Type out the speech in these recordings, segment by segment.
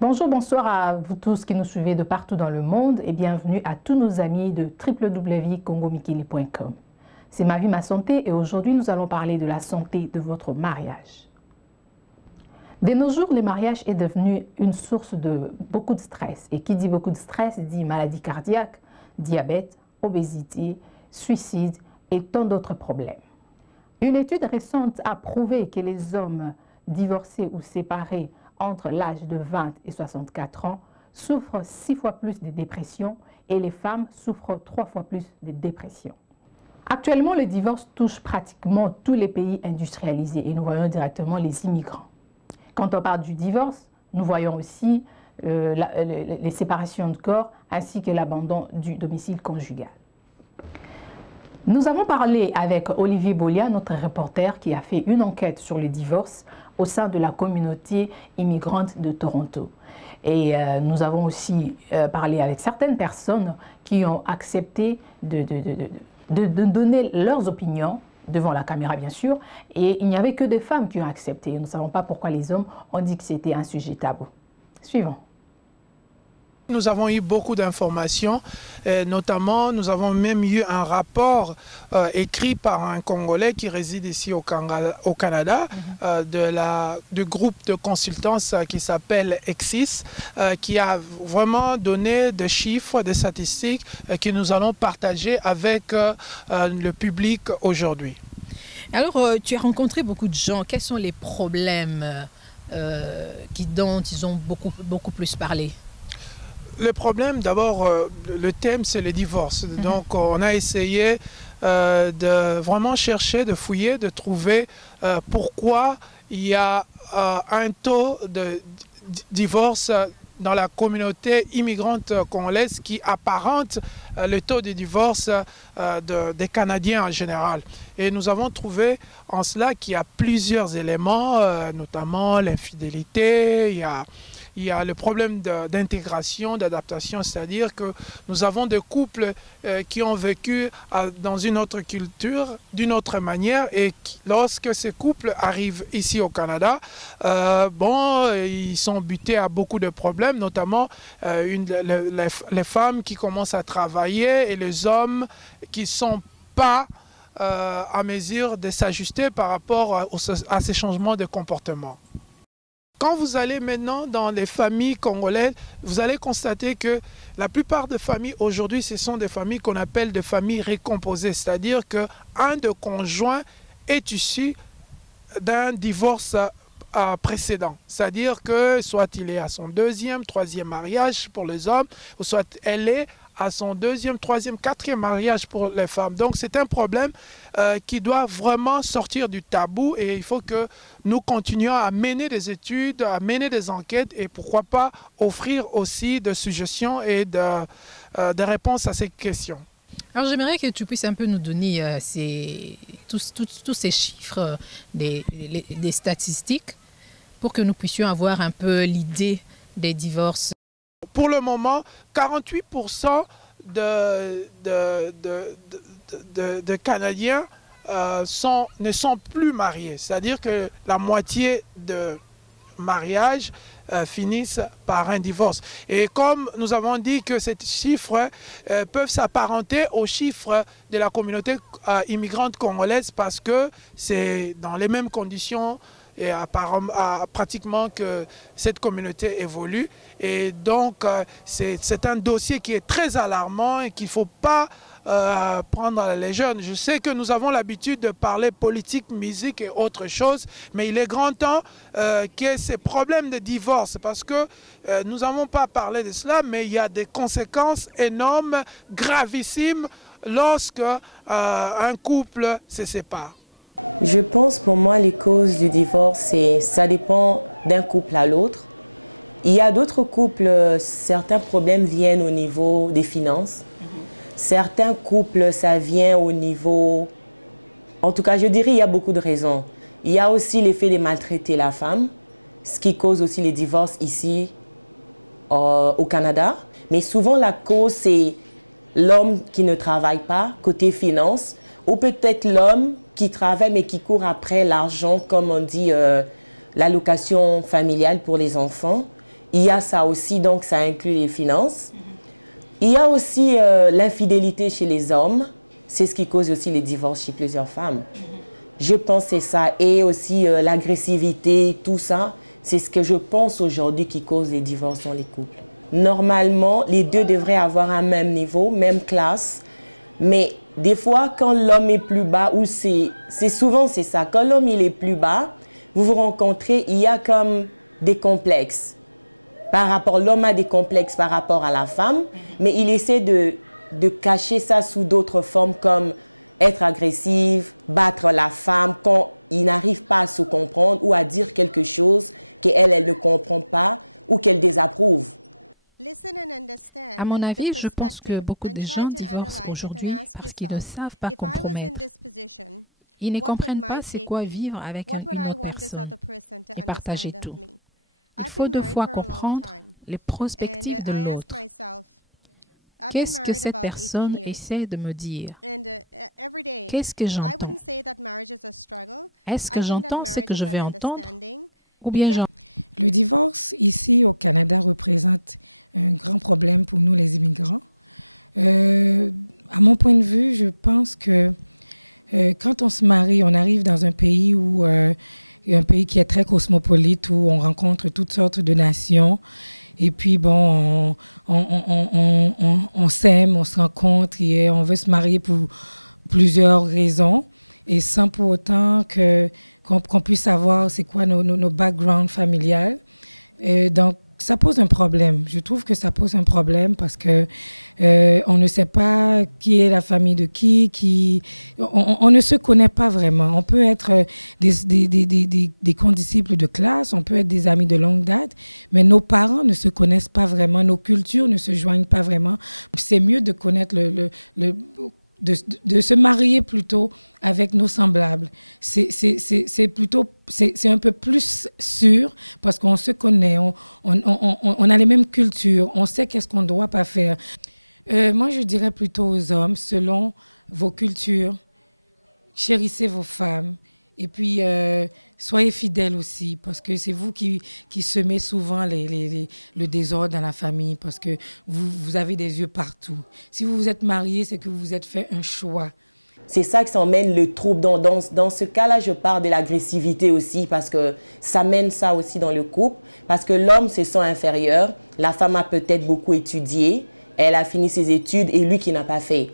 Bonjour, bonsoir à vous tous qui nous suivez de partout dans le monde et bienvenue à tous nos amis de www.congomikili.com. C'est Ma Vie, Ma Santé et aujourd'hui nous allons parler de la santé de votre mariage. De nos jours, le mariage est devenu une source de beaucoup de stress. Et qui dit beaucoup de stress dit maladie cardiaque, diabète, obésité, suicide et tant d'autres problèmes. Une étude récente a prouvé que les hommes divorcés ou séparés entre l'âge de 20 et 64 ans souffrent 6 fois plus de dépression et les femmes souffrent 3 fois plus de dépression. Actuellement, le divorce touche pratiquement tous les pays industrialisés et nous voyons directement les immigrants. Quand on parle du divorce, nous voyons aussi les séparations de corps ainsi que l'abandon du domicile conjugal. Nous avons parlé avec Olivier Bolia, notre reporter qui a fait une enquête sur le divorce au sein de la communauté immigrante de Toronto. Et nous avons aussi parlé avec certaines personnes qui ont accepté de donner leurs opinions devant la caméra bien sûr, et il n'y avait que des femmes qui ont accepté. Nous ne savons pas pourquoi les hommes ont dit que c'était un sujet tabou. Suivons. Nous avons eu beaucoup d'informations, notamment nous avons même eu un rapport écrit par un Congolais qui réside ici au Canada, du groupe de consultance qui s'appelle Exis, qui a vraiment donné des chiffres, des statistiques que nous allons partager avec le public aujourd'hui. Alors, tu as rencontré beaucoup de gens. Quels sont les problèmes dont ils ont beaucoup plus parlé? Le problème, d'abord, le thème, c'est le divorce. Donc, on a essayé de vraiment chercher, de fouiller, de trouver pourquoi il y a un taux de divorce dans la communauté immigrante congolaise qui apparente le taux de divorce des Canadiens en général. Et nous avons trouvé en cela qu'il y a plusieurs éléments, notamment l'infidélité, il y a le problème d'intégration, d'adaptation, c'est-à-dire que nous avons des couples qui ont vécu dans une autre culture, d'une autre manière, et lorsque ces couples arrivent ici au Canada, ils sont butés à beaucoup de problèmes, notamment les femmes qui commencent à travailler et les hommes qui ne sont pas à mesure de s'ajuster par rapport à ces changements de comportement. Quand vous allez maintenant dans les familles congolaises, vous allez constater que la plupart des familles aujourd'hui, ce sont des familles qu'on appelle des familles récomposées. C'est-à-dire qu'un des conjoints est issu d'un divorce précédent. C'est-à-dire que soit il est à son deuxième, troisième mariage pour les hommes, ou soit elle est à son deuxième, troisième, quatrième mariage pour les femmes. Donc c'est un problème qui doit vraiment sortir du tabou et il faut que nous continuions à mener des études, à mener des enquêtes et pourquoi pas offrir aussi des suggestions et des réponses à ces questions. Alors j'aimerais que tu puisses un peu nous donner tous ces chiffres, des statistiques pour que nous puissions avoir un peu l'idée des divorces. Pour le moment, 48% de Canadiens ne sont plus mariés. C'est-à-dire que la moitié de mariages finissent par un divorce. Et comme nous avons dit que ces chiffres peuvent s'apparenter aux chiffres de la communauté immigrante congolaise parce que c'est dans les mêmes conditions et pratiquement que cette communauté évolue. Et donc, c'est un dossier qui est très alarmant et qu'il ne faut pas prendre à la légère. Je sais que nous avons l'habitude de parler politique, musique et autre chose, mais il est grand temps que ces problèmes de divorce, parce que nous n'avons pas parlé de cela, mais il y a des conséquences énormes, gravissimes, lorsque un couple se sépare. Je pense pour moi les causes du divorce, ça dépend d'un couple à l'autre. Il y a d'autres couples, certains problèmes viennent au niveau des finances. Certains couples, ça vient au niveau... En tout cas, je dirais qu'il y a beaucoup de raisons. Il y a aussi l'effet de maltraiter la femme, ce qui cause aussi les divorces ici au Canada. Mais souvent, la cause, c'est l'homme qui ne travaille pas, côté finance, ou peut-être l'homme qui travaille mais qui court après l'argent, comme on dit, l'allocation familiale pour les enfants. Il y a ça aussi, donc ça inclut les finances. Il y a aussi l'infidélité chez les hommes. C'est ce qui cause aussi les divorces chez plusieurs femmes. Je pense que c'est ça. Et aussi l'agressivité, tout ça, c'est ce que je pense aujourd'hui qui cause les divorces dans les couples. Normalement, les deux devraient avoir un même niveau, même classe. Mais des fois, quand l'homme est plus bas, ou c'est souvent c'est ça, quand l'homme il est plus bas, vous vous rencontrez, il y a comme des complexes. L'homme a des complexes par rapport à la femme, mais il essaie de cacher ça sous d'autres formes comme être agressif, battre la femme quand il n'arrive pas à se comprendre ou à dire quelque chose qu'elle ne comprend pas ou qu'elle désapprouve. À mon avis, je pense que beaucoup de gens divorcent aujourd'hui parce qu'ils ne savent pas compromettre. Ils ne comprennent pas c'est quoi vivre avec une autre personne et partager tout. Il faut deux fois comprendre les perspectives de l'autre. Qu'est-ce que cette personne essaie de me dire? Qu'est-ce que j'entends? Est-ce que j'entends ce que je vais entendre? Ou bien j'entends? Le divorce ici au Canada représente un grand problème pour nous les immigrants. À mon point de vue, je pense que quand on se marie, on arrive dans un pays qui est très cosmopolite, où on rencontre toutes sortes de nations. Et puis, bon, on s'aime, on se rencontre et on veut se marier pour plusieurs raisons. Et sans pour autant qu'on puisse savoir c'est quoi nos backgrounds familiales. Donc, ça pose un problème. Je trouve que ça pose un problème parce que on ne sait pas qui est la famille de qui on ne se connaît pas vraiment. On peut être des condisciples de classe, on peut être des amis de longue date, mais nos parents ne se connaissent pas vraiment, nos cultures ne se joignent pas vraiment. C'est mieux de connaître de se marier plutôt avec nos semblables. C'est un peu plus sûr parce qu'on se connaît, on a les mêmes cultures, on sait qu'est-ce qu'on ne doit pas faire. Moi, je dirais plutôt aux hommes, selon vos cultures, chérissez vos femmes et puis soyez fidèles aussi parce que c'est vous qui semez souvent le désordre dans la famille parce que vous avez des yeux partout. Si vous vous êtes mariés, c'est que vous vous êtes fait un choix. C'est ça qui s'emmène le trouble. Dans ce cas-là, je parle de l'agressivité aussi parce que ça mène ça aussi dans le couple. Parce que l'homme se sent inférieur, la femme a peut-être beaucoup étudié, elle a fini ses études et lui qui n'a pas fait.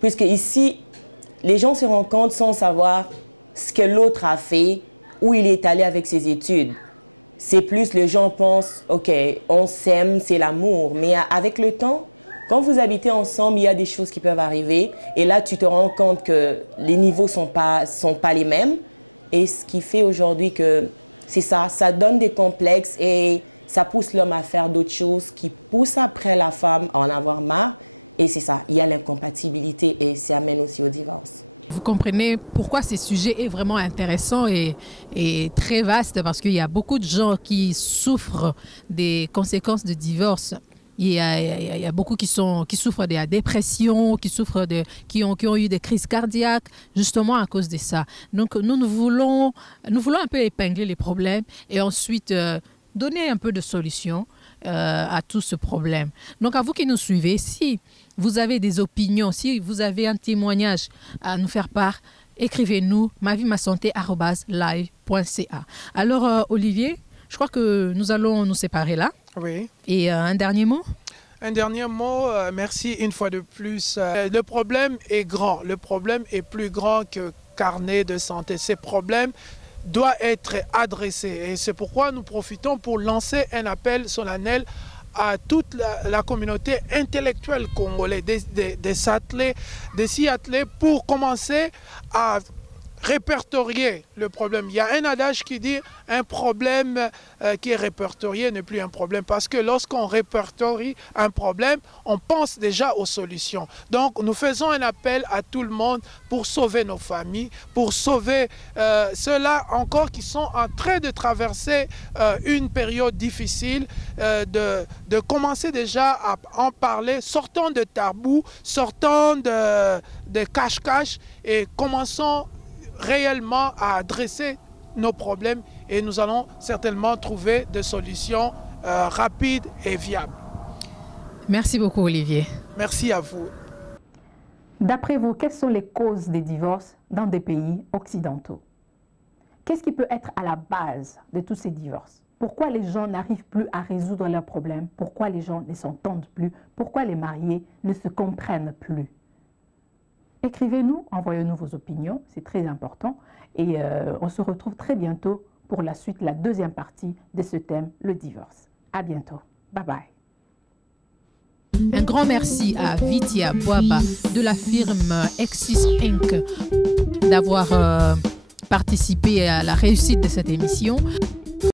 Puisque ici, les gens se rencontrent sans savoir ce que l'autre a fait, où il est allé avec ses études. C'est plus, les gens pensent, OK, on s'aime, c'est l'amour. Mais avec le temps, quand vous habitez ensemble, il y a des choses qui peuvent arriver. Et là, tu te rends compte que les niveaux sont pas les mêmes. Et ce qui fait aujourd'hui que c'est ça, ça donne des complexes et ça pousse l'homme à faire d'autres choses qui poussent après la femme à en avoir marre. Et c'est ça, il y a l'incompatibilité et ça amène aussi au divorce. Vous comprenez pourquoi ce sujet est vraiment intéressant et très vaste parce qu'il y a beaucoup de gens qui souffrent des conséquences de divorce. Il y a beaucoup qui souffrent de la dépression, qui ont eu des crises cardiaques justement à cause de ça. Donc nous voulons un peu épingler les problèmes et ensuite donner un peu de solution à tout ce problème. Donc à vous qui nous suivez, si vous avez des opinions, si vous avez un témoignage à nous faire part, écrivez-nous maviemassanté@live.ca. Alors Olivier, je crois que nous allons nous séparer là. Oui. Et un dernier mot? Un dernier mot, merci une fois de plus. Le problème est grand, le problème est plus grand que carnet de santé. Ces problèmes doivent être adressés et c'est pourquoi nous profitons pour lancer un appel solennel à toute la communauté intellectuelle congolaise, de s'y atteler pour commencer à répertorier le problème. Il y a un adage qui dit un problème qui est répertorié n'est plus un problème, parce que lorsqu'on répertorie un problème, on pense déjà aux solutions. Donc nous faisons un appel à tout le monde pour sauver nos familles, pour sauver ceux-là encore qui sont en train de traverser une période difficile, de commencer déjà à en parler, sortons de tabou, sortons de cache-cache et commençons réellement à adresser nos problèmes, et nous allons certainement trouver des solutions rapides et viables. Merci beaucoup, Olivier. Merci à vous. D'après vous, quelles sont les causes des divorces dans des pays occidentaux? Qu'est-ce qui peut être à la base de tous ces divorces? Pourquoi les gens n'arrivent plus à résoudre leurs problèmes? Pourquoi les gens ne s'entendent plus? Pourquoi les mariés ne se comprennent plus? Écrivez-nous, envoyez-nous vos opinions, c'est très important. Et on se retrouve très bientôt pour la suite, la deuxième partie de ce thème, le divorce. À bientôt. Bye bye. Un grand merci à Vitia Boaba de la firme Exis Inc. d'avoir participé à la réussite de cette émission.